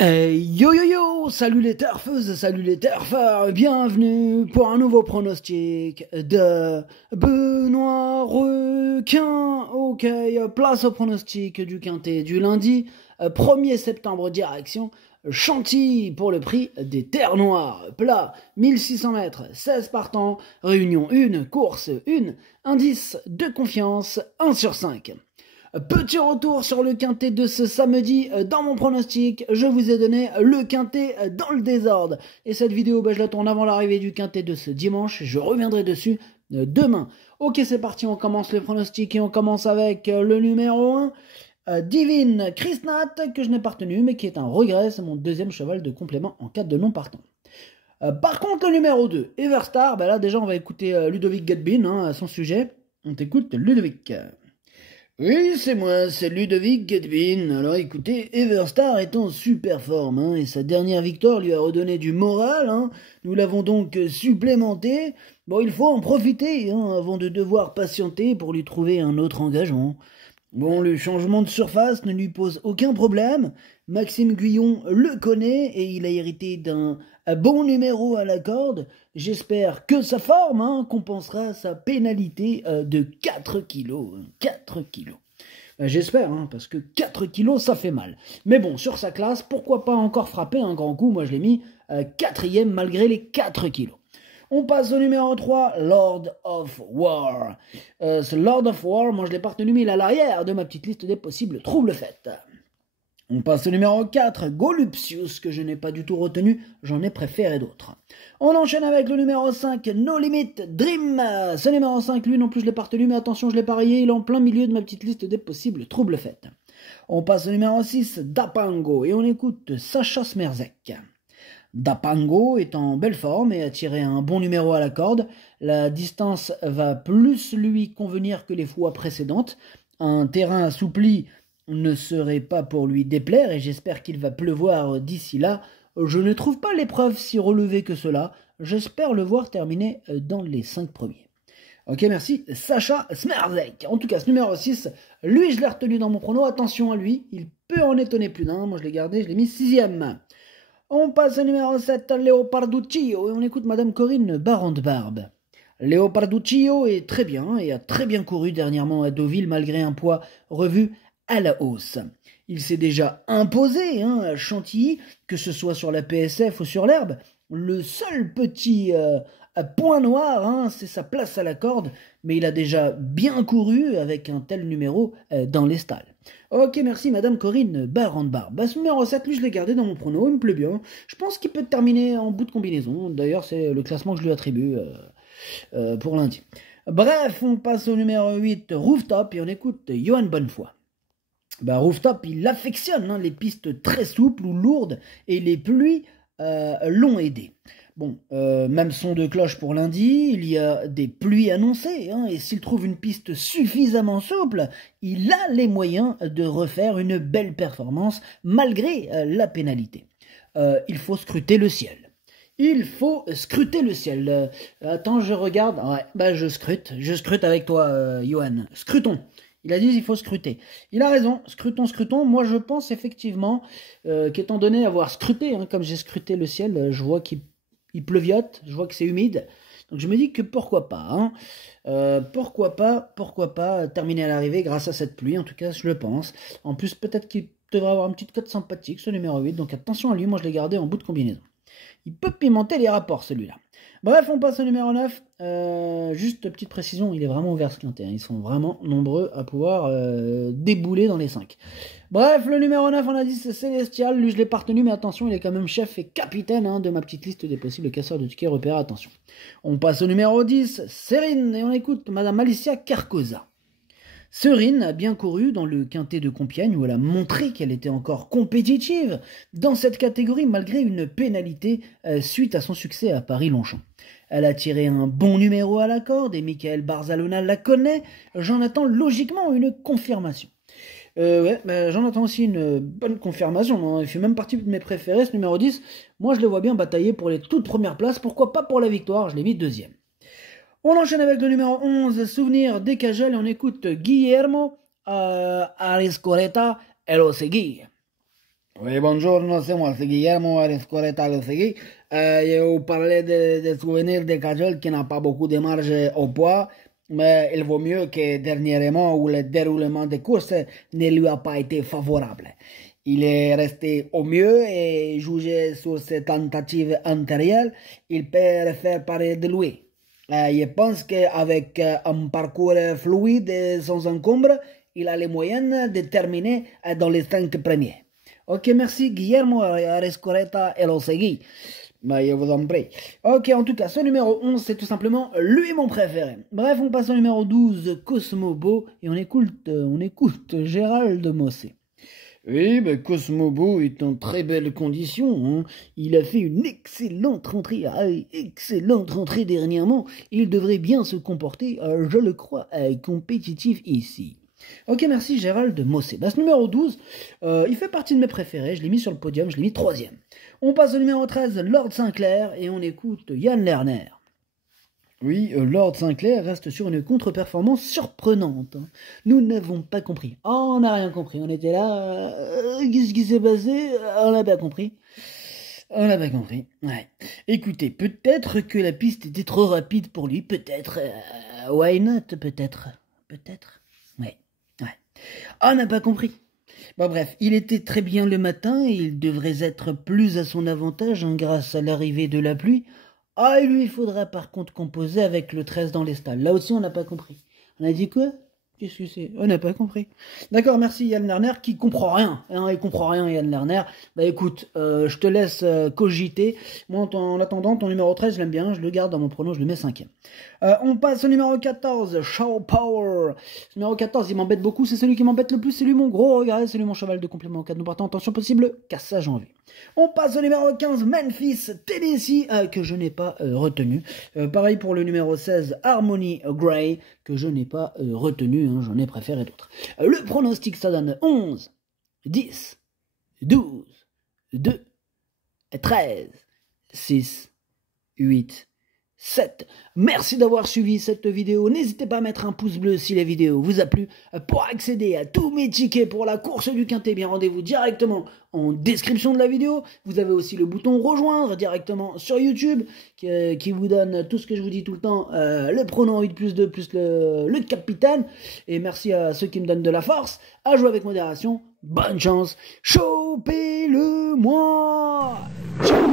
Yo yo yo, salut les turfeuses, salut les turfeurs, bienvenue pour un nouveau pronostic de Benoît Requin. Ok, place au pronostic du quintet du lundi 1er septembre, direction Chantilly pour le prix des Terres Noires. Plat 1600 mètres, 16 partants, réunion 1, course 1, indice de confiance 1 sur 5. Petit retour sur le quintet de ce samedi. Dans mon pronostic, je vous ai donné le quintet dans le désordre. Et cette vidéo, je la tourne avant l'arrivée du quintet de ce dimanche. Je reviendrai dessus demain. Ok, c'est parti, on commence le pronostic et on commence avec le numéro 1. Divine Krishnat, que je n'ai pas retenu, mais qui est un regret. C'est mon deuxième cheval de complément en cas de non partant. Par contre, le numéro 2, Everstar, là déjà on va écouter Ludovic Gadbin à son sujet. On t'écoute Ludovic. Oui, c'est moi, c'est Ludovic Gedvin. Alors écoutez, Everstar est en super forme, et sa dernière victoire lui a redonné du moral. Nous l'avons donc supplémenté. Bon, il faut en profiter avant de devoir patienter pour lui trouver un autre engagement. Bon, le changement de surface ne lui pose aucun problème. Maxime Guyon le connaît et il a hérité d'un bon numéro à la corde. J'espère que sa forme compensera sa pénalité de 4 kilos. 4 kilos. J'espère, parce que 4 kilos, ça fait mal. Mais bon, sur sa classe, pourquoi pas encore frapper un grand coup. Moi, je l'ai mis 4e malgré les 4 kilos. On passe au numéro 3, Lord of War. Ce Lord of War, moi je l'ai pas retenu, mais il est à l'arrière de ma petite liste des possibles troubles faits. On passe au numéro 4, Golupsius, que je n'ai pas du tout retenu, j'en ai préféré d'autres. On enchaîne avec le numéro 5, No Limit Dream. Ce numéro 5, lui non plus je l'ai pas retenu, mais attention, je l'ai parié, il est en plein milieu de ma petite liste des possibles troubles faits. On passe au numéro 6, Dapango, et on écoute Sacha Smerzek. Dapango est en belle forme et a tiré un bon numéro à la corde. La distance va plus lui convenir que les fois précédentes. Un terrain assoupli ne serait pas pour lui déplaire et j'espère qu'il va pleuvoir d'ici là. Je ne trouve pas l'épreuve si relevée que cela. J'espère le voir terminer dans les 5 premiers. Ok, merci. Sacha Smerzek. En tout cas, ce numéro 6, lui, je l'ai retenu dans mon prono. Attention à lui, il peut en étonner plus d'un. Moi, je l'ai gardé, je l'ai mis 6e. On passe au numéro 7, Leoparduccio, et on écoute Madame Corinne Barande-Barbe. Leoparduccio est très bien et a très bien couru dernièrement à Deauville malgré un poids revu à la hausse. Il s'est déjà imposé à Chantilly, que ce soit sur la PSF ou sur l'herbe. Le seul petit point noir, c'est sa place à la corde, mais il a déjà bien couru avec un tel numéro dans les stalles. Ok, merci Madame Corinne Barande-Barbe. Ce numéro 7, lui, je l'ai gardé dans mon prono, il me plaît bien. Je pense qu'il peut terminer en bout de combinaison. D'ailleurs, c'est le classement que je lui attribue pour lundi. Bref, on passe au numéro 8, Rooftop, et on écoute Johan Bonnefoy. Rooftop, il affectionne les pistes très souples ou lourdes, et les pluies l'ont aidé. Bon, même son de cloche pour lundi, il y a des pluies annoncées, et s'il trouve une piste suffisamment souple, il a les moyens de refaire une belle performance malgré la pénalité. Il faut scruter le ciel. Il faut scruter le ciel. Attends, je regarde. Ouais, je scrute avec toi, Johan. Scrutons. Il a dit il faut scruter. Il a raison, scrutons. Moi je pense effectivement qu'étant donné avoir scruté, comme j'ai scruté le ciel, je vois qu'il pleuviote, je vois que c'est humide. Donc je me dis que pourquoi pas. Pourquoi pas terminer à l'arrivée grâce à cette pluie, en tout cas je le pense. En plus peut-être qu'il devrait avoir une petite cote sympathique ce numéro 8, donc attention à lui, moi je l'ai gardé en bout de combinaison. Il peut pimenter les rapports celui-là. Bref, on passe au numéro 9. Juste petite précision, il est vraiment ouvert ce quintet. Ils sont vraiment nombreux à pouvoir débouler dans les 5. Bref, le numéro 9, on a dit c'est Célestial. Lui, je l'ai pas retenu, mais attention, il est quand même chef et capitaine de ma petite liste des possibles casseurs de tickets repères. Attention. On passe au numéro 10, Serine, et on écoute Madame Alicia Carcosa. Serine a bien couru dans le quintet de Compiègne où elle a montré qu'elle était encore compétitive dans cette catégorie malgré une pénalité suite à son succès à Paris-Longchamp. Elle a tiré un bon numéro à la corde et Michael Barzalona la connaît. J'en attends logiquement une confirmation. J'en attends aussi une bonne confirmation. Il fait même partie de mes préférés, ce numéro 10. Moi, je le vois bien batailler pour les toutes premières places. Pourquoi pas pour la victoire? Je l'ai mis 2e. On enchaîne avec le numéro 11, Souvenir des Cajoles, et on écoute Guillermo Ariscoreta El Osegui. Oui, bonjour, c'est moi, c'est Guillermo Arescoreta Losegui. Je vous parlais des souvenirs de Cajol qui n'a pas beaucoup de marge au poids, mais il vaut mieux que dernièrement où le déroulement des courses ne lui a pas été favorable. Il est resté au mieux et jugé sur ses tentatives antérieures, il peut faire parler de lui. Je pense qu'avec un parcours fluide et sans encombre, il a les moyens de terminer dans les 5 premiers. Ok, merci Guillermo Arescoreta Elosegui. Bah, je vous en prie. Ok, en tout cas, ce numéro 11, c'est tout simplement lui mon préféré. Bref, on passe au numéro 12, Cosmobo, et on écoute Gérald Mossé. Oui, ben Cosmobo est en très belle condition. Hein. Il a fait une excellente rentrée dernièrement. Il devrait bien se comporter, je le crois, compétitif ici. Ok, merci Gérald Mossé. Bah, ce numéro 12, il fait partie de mes préférés. Je l'ai mis sur le podium, je l'ai mis 3e. On passe au numéro 13, Lord Sinclair, et on écoute Yann Lerner. Oui, Lord Sinclair reste sur une contre-performance surprenante. Hein. Nous n'avons pas compris. Oh, on n'a rien compris. On était là. Qu'est-ce qui s'est passé? On n'a pas compris. On n'a pas compris. Ouais. Écoutez, peut-être que la piste était trop rapide pour lui. Peut-être. Why not? Peut-être. Peut-être. Ouais. Ouais. On n'a pas compris. Bon bref, il était très bien le matin et il devrait être plus à son avantage hein, grâce à l'arrivée de la pluie. Ah, il lui faudra par contre composer avec le 13 dans les stalles. Là aussi, on n'a pas compris. On a dit quoi? Qu'est-ce que c'est? On n'a pas compris. D'accord, merci Yann Lerner qui comprend rien. Hein, il comprend rien Yann Lerner. Bah écoute, je te laisse cogiter. Moi en attendant, ton numéro 13, je l'aime bien. Je le garde dans mon prono, je le mets 5e. On passe au numéro 14, Show Power. Ce numéro 14, il m'embête beaucoup. C'est celui qui m'embête le plus. C'est lui mon gros regret. C'est lui mon cheval de complément en cas de nous partant. Attention possible, cassage en vue. On passe au numéro 15, Memphis, Tennessee, que je n'ai pas retenu. Pareil pour le numéro 16, Harmony Gray, que je n'ai pas retenu, hein, j'en ai préféré d'autres. Le pronostic, ça donne 11, 10, 12, 2, 13, 6, 8, 7. Merci d'avoir suivi cette vidéo. N'hésitez pas à mettre un pouce bleu si la vidéo vous a plu. Pour accéder à tous mes tickets pour la course du Quintet, bien rendez-vous directement en description de la vidéo. Vous avez aussi le bouton rejoindre directement sur YouTube qui vous donne tout ce que je vous dis tout le temps. Le pronom 8+2 plus le capitaine. Et merci à ceux qui me donnent de la force. À jouer avec modération. Bonne chance. Chopez-le-moi. Ciao.